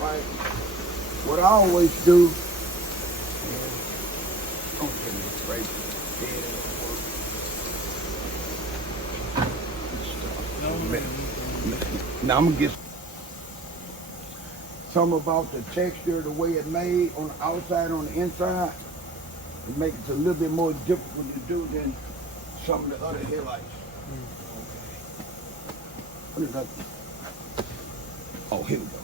right? What I always do is, don't get me straight, head at work. Now I'm gonna get some about the texture, the way it made on the outside, on the inside. It makes it a little bit more difficult to do than some of the other headlights. What is that? Oh, here we go.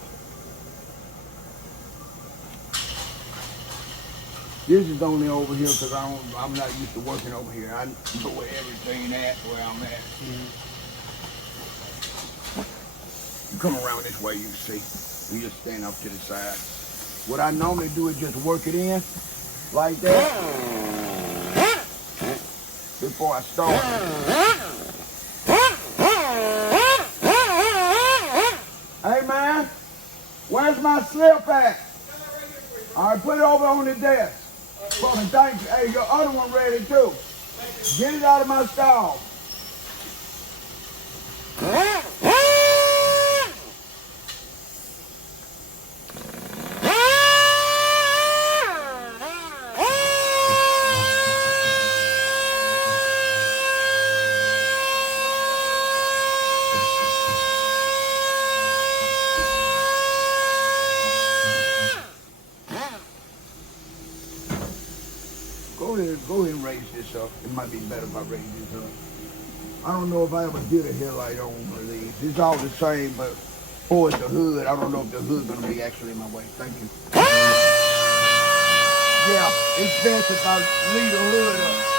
This is only over here because I'm not used to working over here. I know where everything at, where I'm at. You come around this way, you see. You just stand up to the side. What I normally do is just work it in like that before I start. Hey man, where's my slip at? All right, put it over on the desk. Fucking thank you. Hey, your other one ready too. Get it out of my stall. Go ahead and raise this up. It might be better if I raise this up. I don't know if I ever did a headlight on one of these. It's all the same, but for the hood, I don't know if the hood's gonna be actually in my way. Thank you. Yeah, it's best if I leave the hood up.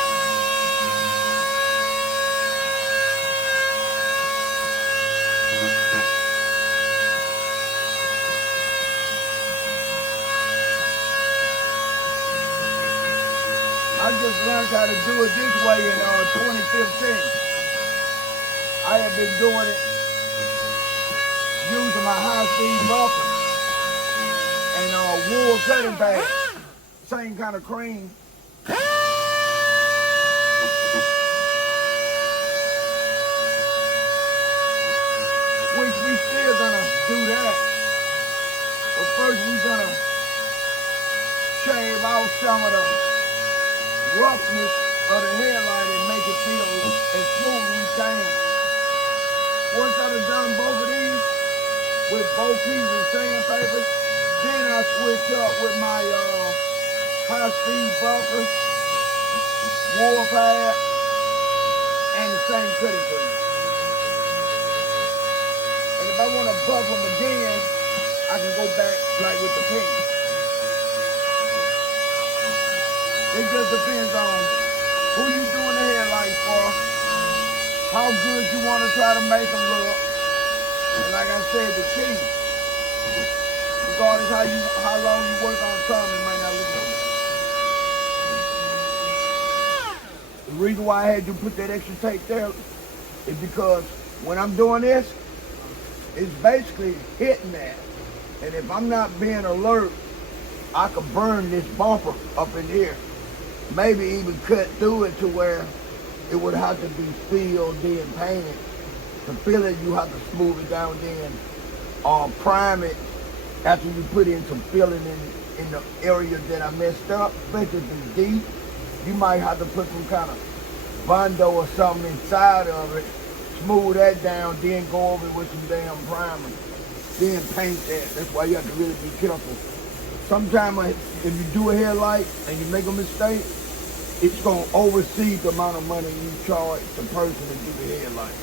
I just learned how to do it this way in 2015. I have been doing it using my high-speed buffer and wool cutting pad, same kind of cream. Which we still gonna do that, but first we're gonna shave out some of the roughness of the headlight and make it feel as smooth as we can. Once I've done both of these with both pieces of sandpaper, then I switch up with my high-speed buffer, wool pad, and the same cutting tool. And if I want to buff them again, I can go back like with the pin. It just depends on who you doing the headlights for, how good you want to try to make them look. And like I said, the key, regardless how long you work on something, it might not look so good. The reason why I had you put that extra tape there is because when I'm doing this, it's basically hitting that. And if I'm not being alert, I could burn this bumper up in here. Maybe even cut through it to where it would have to be filled, then painted. To fill it, you have to smooth it down, then prime it after you put in some filling in the area that I messed up. Especially if it's deep, you might have to put some kind of Bondo or something inside of it, smooth that down, then go over it with some damn primer, then paint that. That's why you have to really be careful. Sometimes if you do a headlight and you make a mistake, it's going to oversee the amount of money you charge the person to do the headlight.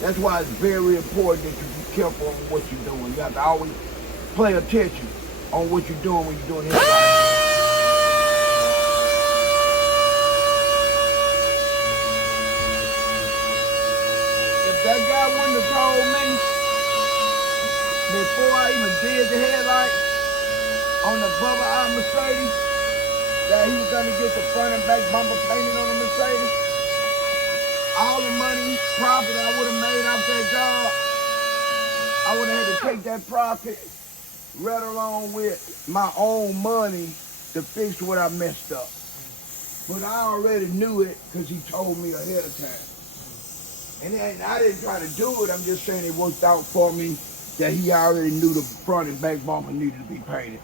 That's why it's very important that you be careful on what you're doing. You have to always pay attention on what you're doing when you're doing headlights. If that guy wouldn't have told me before I even did the headlight on the Bubba I Mercedes, that he was going to get the front and back bumper painted on the Mercedes, all the money, profit I would have made off that job, I would have had to take that profit right along with my own money to fix what I messed up. But I already knew it because he told me ahead of time. And I didn't try to do it, I'm just saying it worked out for me that he already knew the front and back bumper needed to be painted.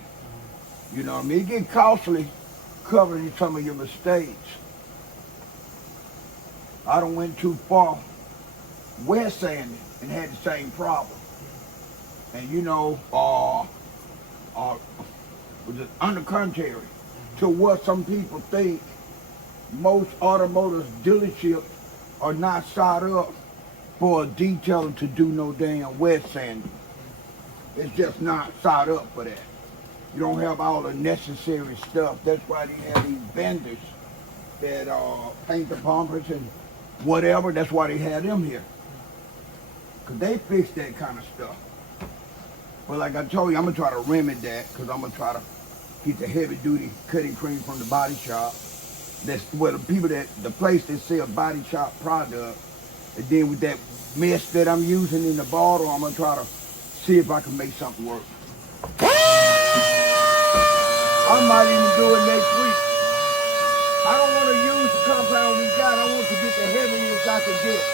You know what I mean? It get costly covering some of your mistakes. I done went too far wet sanding and had the same problem. And you know, was it under contrary to what some people think, most automotive dealerships are not set up for a detailer to do no damn wet sanding. It's just not set up for that. You don't have all the necessary stuff. That's why they have these vendors that paint the bumpers and whatever. That's why they have them here. Because they fix that kind of stuff. But like I told you, I'm going to try to remedy that because I'm going to try to get the heavy duty cutting cream from the body shop. That's where the place that sell body shop product. And then with that mess that I'm using in the bottle, I'm going to try to see if I can make something work. I might even do it next week. I don't want to use the compound we got. I want to get the heaviest I can get.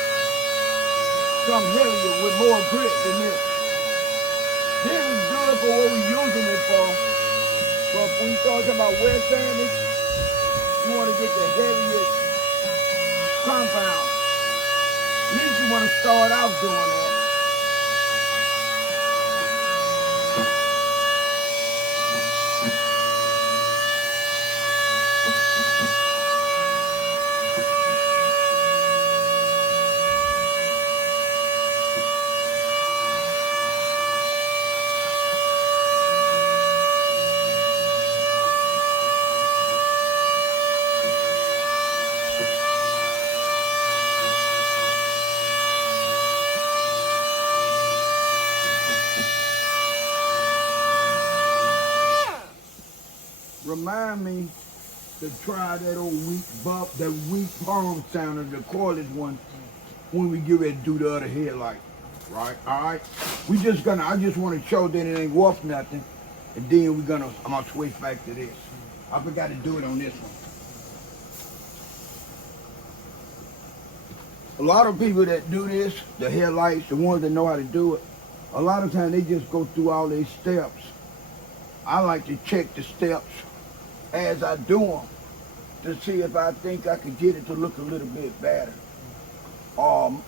Some heavier with more grit than this. This is good for what we're using it for. But when you talk about wet sanding, you want to get the heaviest compound. At least you want to start out doing that. Remind me to try that old weak palm sound of the cordless one when we get ready to do the other headlight. Right? Alright? I just want to show that it ain't worth nothing. And then I'm gonna switch back to this. I forgot to do it on this one. A lot of people that do this, the headlights, the ones that know how to do it, a lot of times they just go through all these steps. I like to check the steps as I do them to see if I think I could get it to look a little bit better. All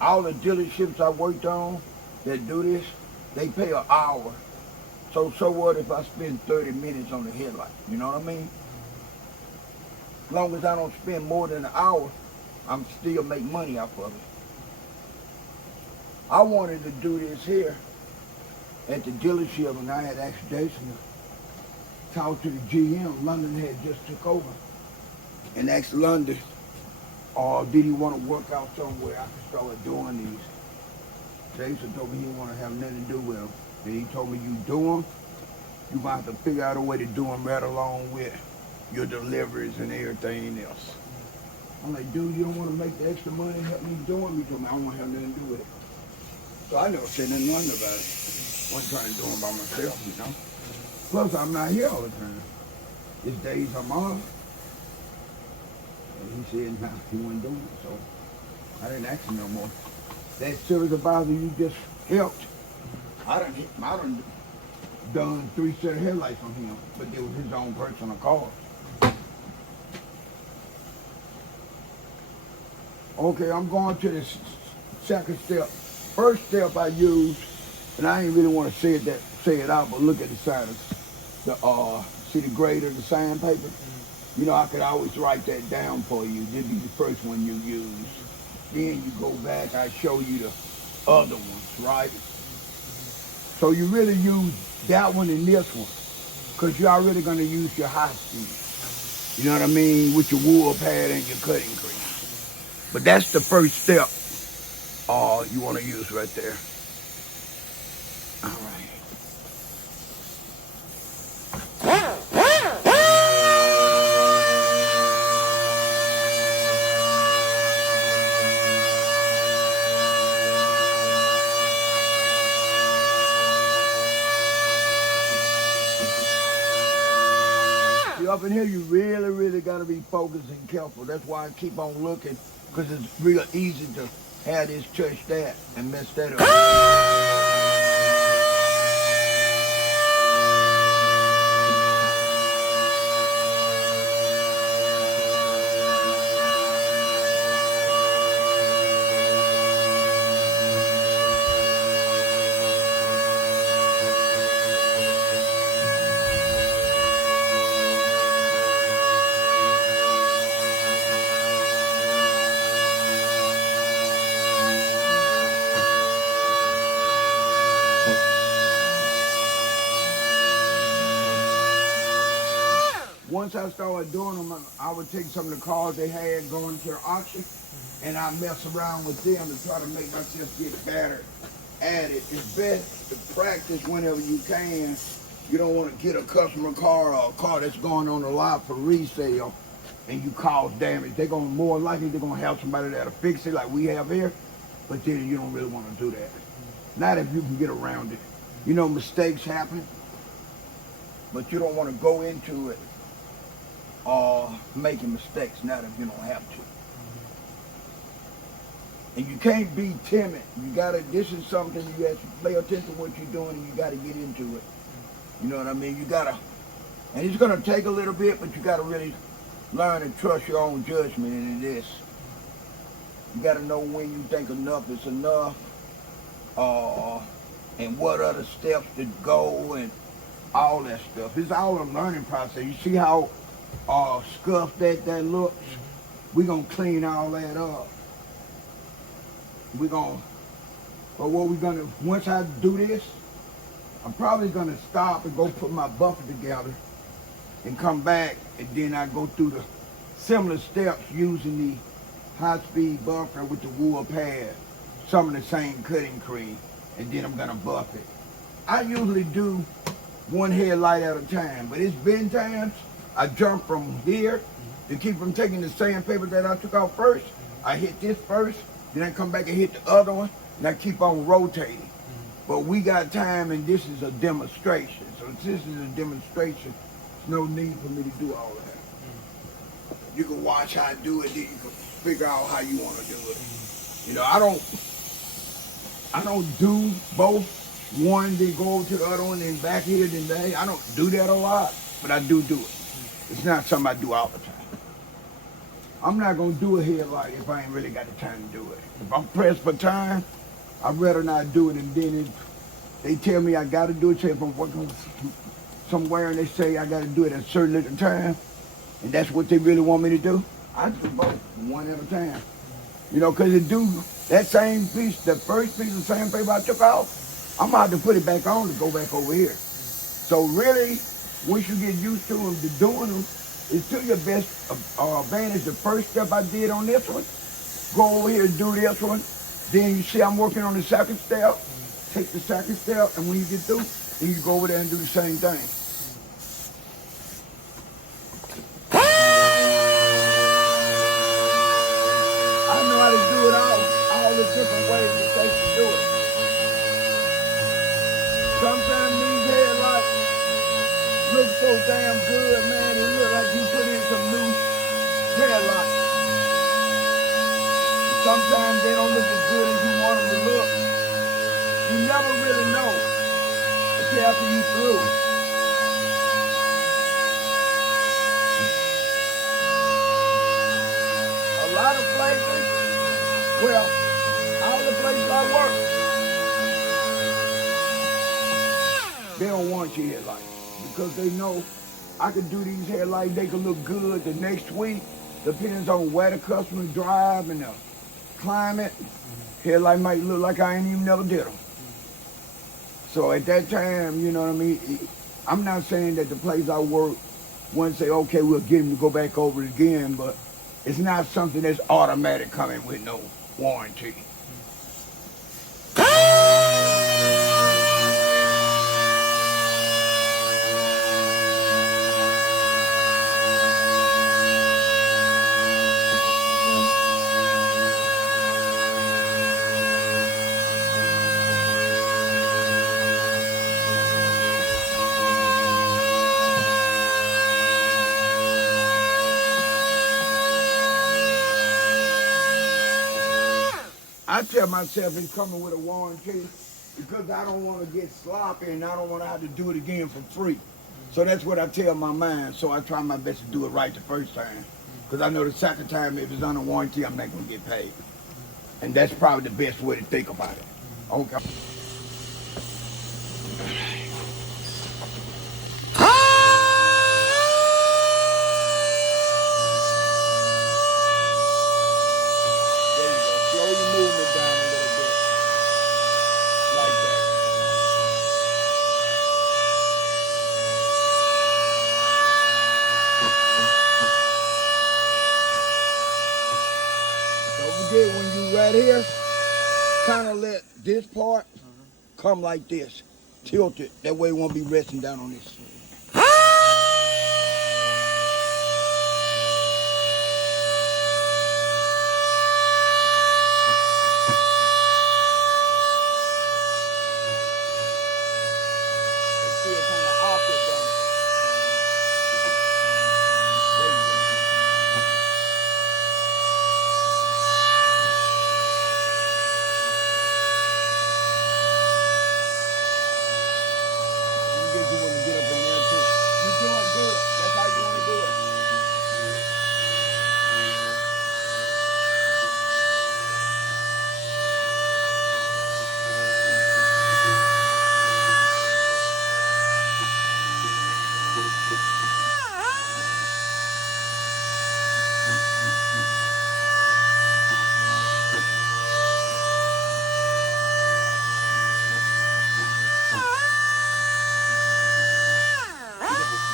the dealerships I worked on that do this, they pay an hour. So what if I spend 30 minutes on the headlight? You know what I mean? As long as I don't spend more than an hour, I'm still make money off of it. I wanted to do this here at the dealership, and I had asked Jason to talk to the GM. London had just took over, and asked London, did he want to work out somewhere I could start doing these? Jason told me he didn't want to have nothing to do with them. And he told me, you do them, you're going to have to figure out a way to do them right along with your deliveries and everything else. I'm like, dude, you don't want to make the extra money and help me do them? He told me, I don't want to have nothing to do with it. So I never said nothing about it. I wasn't trying to do them by myself, you know. Plus, I'm not here all the time. There's days I'm off. And he said, nah, he wasn't doing it. So I didn't ask him no more. That service advisor you just helped, I done 3 set of headlights on him, but they was his own personal car. Okay, I'm going to the second step. First step I used, and I ain't really want to say it out, but look at the side of see the grade of the sandpaper? You know, I could always write that down for you. This be the first one you use. Then you go back, I show you the other ones, right? So you really use that one and this one, because you're already going to use your high speed. You know what I mean? With your wool pad and your cutting cream. But that's the first step you want to use right there. All right. Up in here, you really got to be focused and careful. That's why I keep on looking, because it's real easy to have this touch that and mess that up. once I started doing them, I would take some of the cars they had going to the auction, and I mess around with them to try to make myself get better at it. It's best to practice whenever you can. You don't want to get a customer car or a car that's going on the lot for resale and you cause damage. They're going to, more likely, they're going to have somebody that'll fix it like we have here, but then you don't really want to do that. Not if you can get around it. You know, mistakes happen, but you don't want to go into it making mistakes, not if you don't have to. And you can't be timid. You gotta, this is something you have to pay attention to what you're doing and you gotta get into it. You know what I mean? You gotta, and it's gonna take a little bit, but you gotta really learn and trust your own judgment in this. You gotta know when you think enough is enough, and what other steps to go and all that stuff. It's all a learning process. You see how scuffed that looks? We're gonna clean all that up. But what we're gonna, once I do this, I'm probably gonna stop and go put my buffer together and come back, and then I go through the similar steps using the high-speed buffer with the wool pad, some of the same cutting cream, and then I'm gonna buff it. I usually do one headlight at a time, but it's been times I jump from here to keep from taking the sandpaper that I took out first. I hit this first, then I come back and hit the other one, and I keep on rotating. But we got time, and this is a demonstration. So since this is a demonstration, there's no need for me to do all that. You can watch how I do it, then you can figure out how you want to do it. You know, I don't do both. One, then go over to the other one, then back here, then there. I don't do that a lot, but I do it. It's not something I do all the time. I'm not gonna do a headlight if I ain't really got the time to do it. If I'm pressed for time, I'd rather not do it. And then they tell me I gotta do it. Say if I'm working somewhere and they say I gotta do it at a certain time, and that's what they really want me to do, I do both, one at a time. You know, because it do that same piece, the first piece of sandpaper I took off, I'm gonna have to put it back on to go back over here. So really, once you get used to them, to doing them, it's to your best advantage. The first step I did on this one, go over here and do this one. Then you see I'm working on the second step, take the second step, and when you get through, then you go over there and do the same thing. I know how to do it all the different ways it takes to do it. Sometimes these headlights look so damn good, man. It look like you put in some new headlights. Sometimes they don't look as good as you want them to look. You never really know until after you through. A lot of places, well, all the places I work, they don't want your headlights because they know I could do these headlights, they could look good the next week. Depends on where the customer drive and the climate. Headlight might look like I ain't even never did them. So at that time, you know what I mean? I'm not saying that the place I work wouldn't say, okay, we'll get him to go back over it again, but it's not something that's automatic coming with no warranty. I tell myself it's coming with a warranty because I don't want to get sloppy and I don't want to have to do it again for free. So that's what I tell my mind. So I try my best to do it right the first time. Because I know the second time, if it's under warranty, I'm not going to get paid. And that's probably the best way to think about it. Okay. right here, kind of let this part come like this, tilt it. That way it won't be resting down on this. See it kind of awkward down. There you go. You want to get up in there too. You're doing good. That's how you want to do it.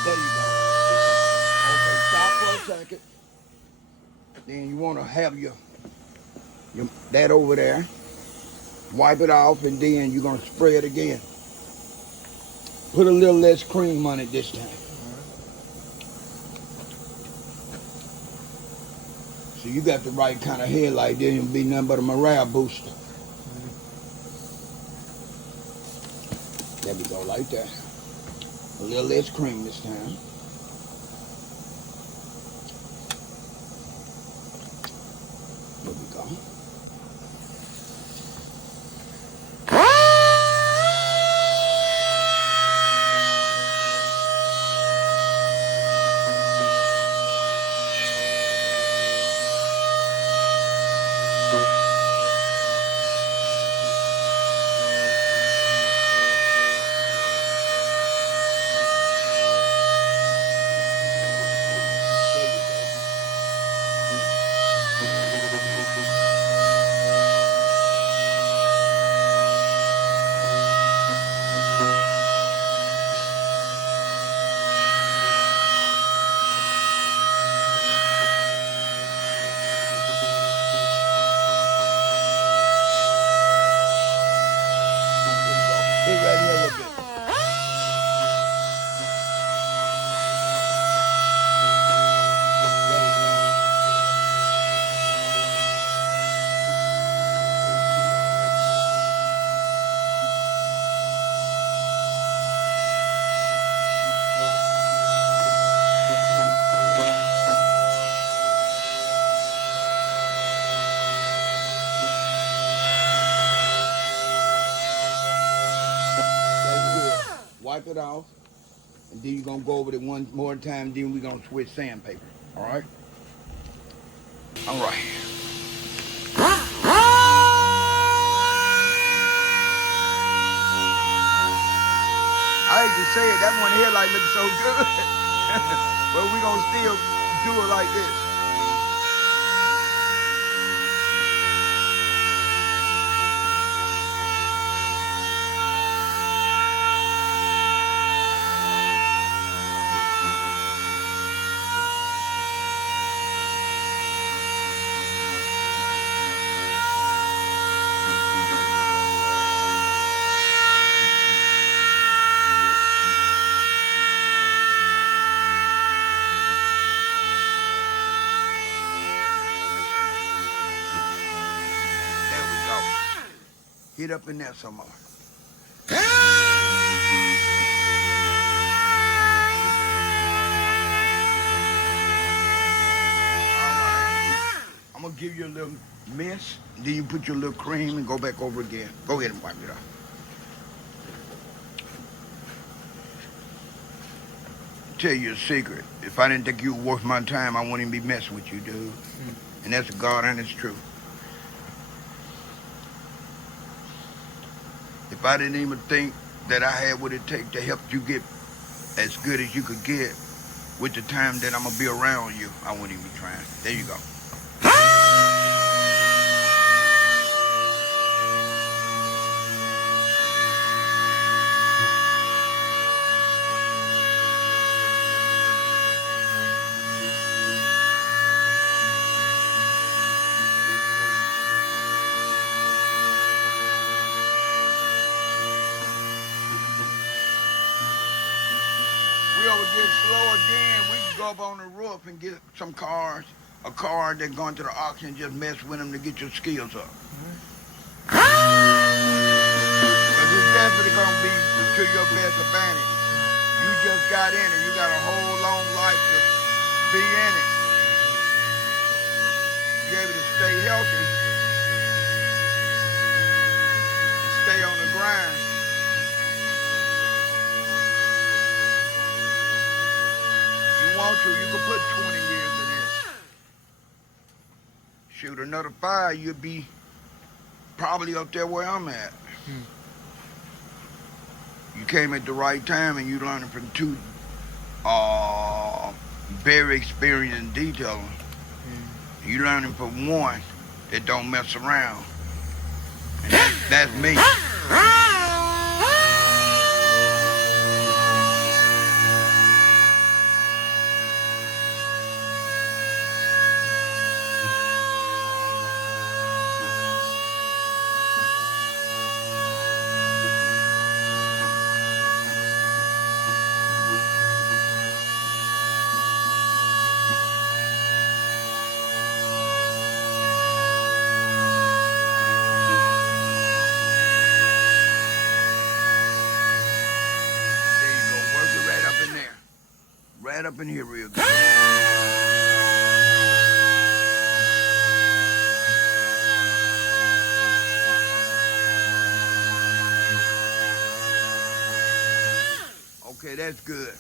There you go. Okay, stop for a second. Then you want to have your that over there. Wipe it off, and then you're going to spray it again. Put a little less cream on it this time. So you got the right kind of head like this. It'll be nothing but a morale booster. There we go, like that. A little less cream this time. There we go. Hit right here a little bit. Wipe it off, and then you're going to go over it one more time, then we're going to switch sandpaper, all right? All right. I hate to say it, that one here like looks so good, but we're going to still do it like this. Get up in there some more. All right. I'm gonna give you a little mist, then you put your little cream and go back over again. Go ahead and wipe it off. Tell you a secret. If I didn't think you were worth my time, I wouldn't even be messing with you, dude. And that's God honest truth. If I didn't even think that I had what it takes to help you get as good as you could get with the time that I'm going to be around you, I wouldn't even be trying. There you go. we ever get slow again, we can go up on the roof and get some cars, a car that's going to the auction and just mess with them to get your skills up. Because it's definitely going to be to your best advantage. You just got in it. You got a whole long life to be in it. Be able to stay healthy. Stay on the grind. You want to, you can put 20 years in this. Shoot, another 5, you'll be probably up there where I'm at. You came at the right time and you learning from 2 very experienced detailers. You learning from 1 that don't mess around. And that's me. Right up in here real good. Okay, that's good.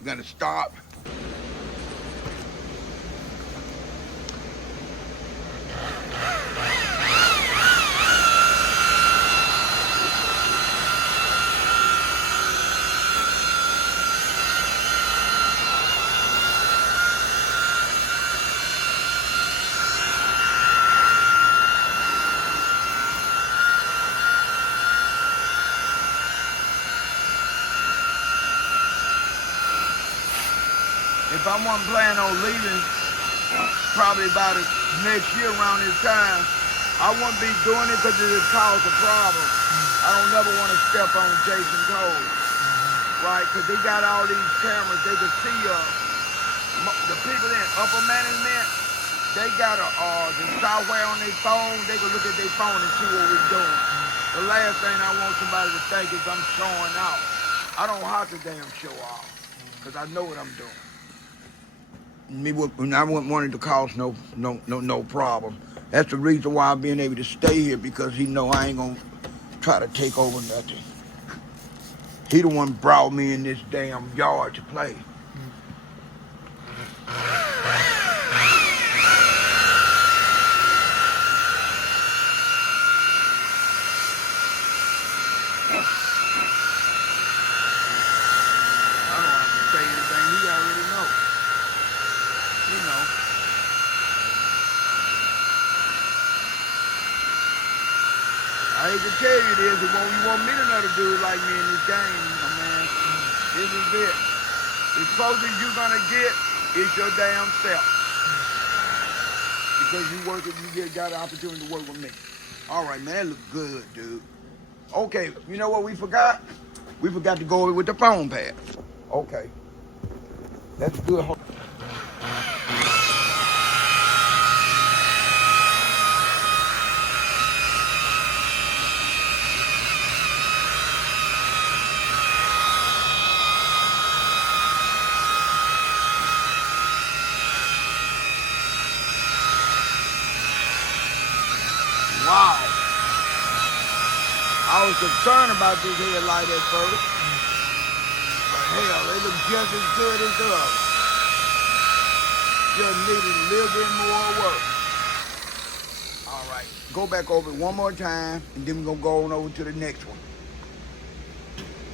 We're gonna stop. If I wasn't planning on leaving, probably about next year around this time, I wouldn't be doing it because it would cause a problem. I don't never want to step on Jason toes, right? Because they got all these cameras, they can see the people in upper management. They got the software on their phone. They can look at their phone and see what we're doing. The last thing I want somebody to think is I'm showing off. I don't have to damn show off because I know what I'm doing. I wouldn't want it to cause no problem. That's the reason why I'm being able to stay here, because he know I ain't gonna try to take over nothing. He the one brought me in this damn yard to play. I don't have to say anything. He already know. You know. I hate to tell you this, but you want me to another dude like me in this game, my man. This is it. As close as you're gonna get is your damn self. Because you got an opportunity to work with me. All right, man, that look good, dude. Okay, you know what we forgot? We forgot to go with the phone pad. Okay. That's good. Wow. I was concerned about this headlight at first. But hell, they look just as good as the others. Just needed a little bit more work. All right, go back over it one more time, and then we're gonna go on over to the next one.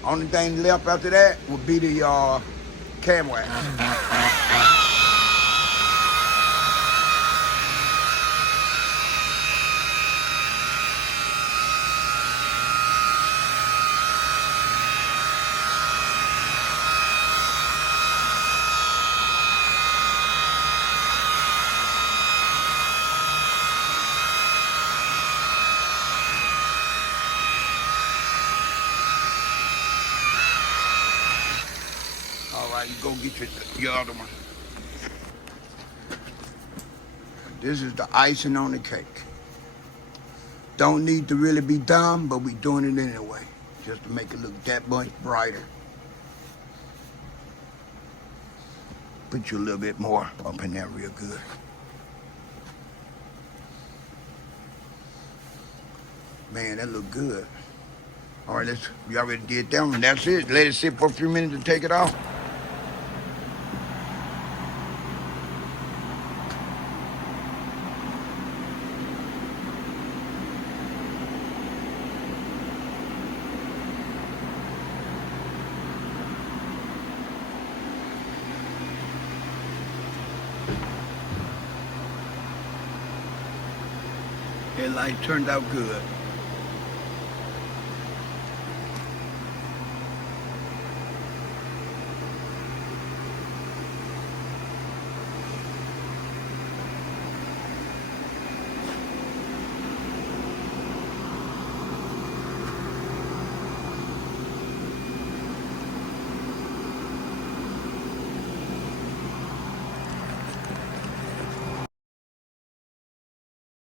Only thing left after that will be the cam wax. right, you go get your other one. This is the icing on the cake. Don't need to really be done, but we doing it anyway, just to make it look that much brighter. Put you a little bit more up in there real good. Man, that look good. All right, we already did that one. That's it. Let it sit for a few minutes and take it off. That light turned out good.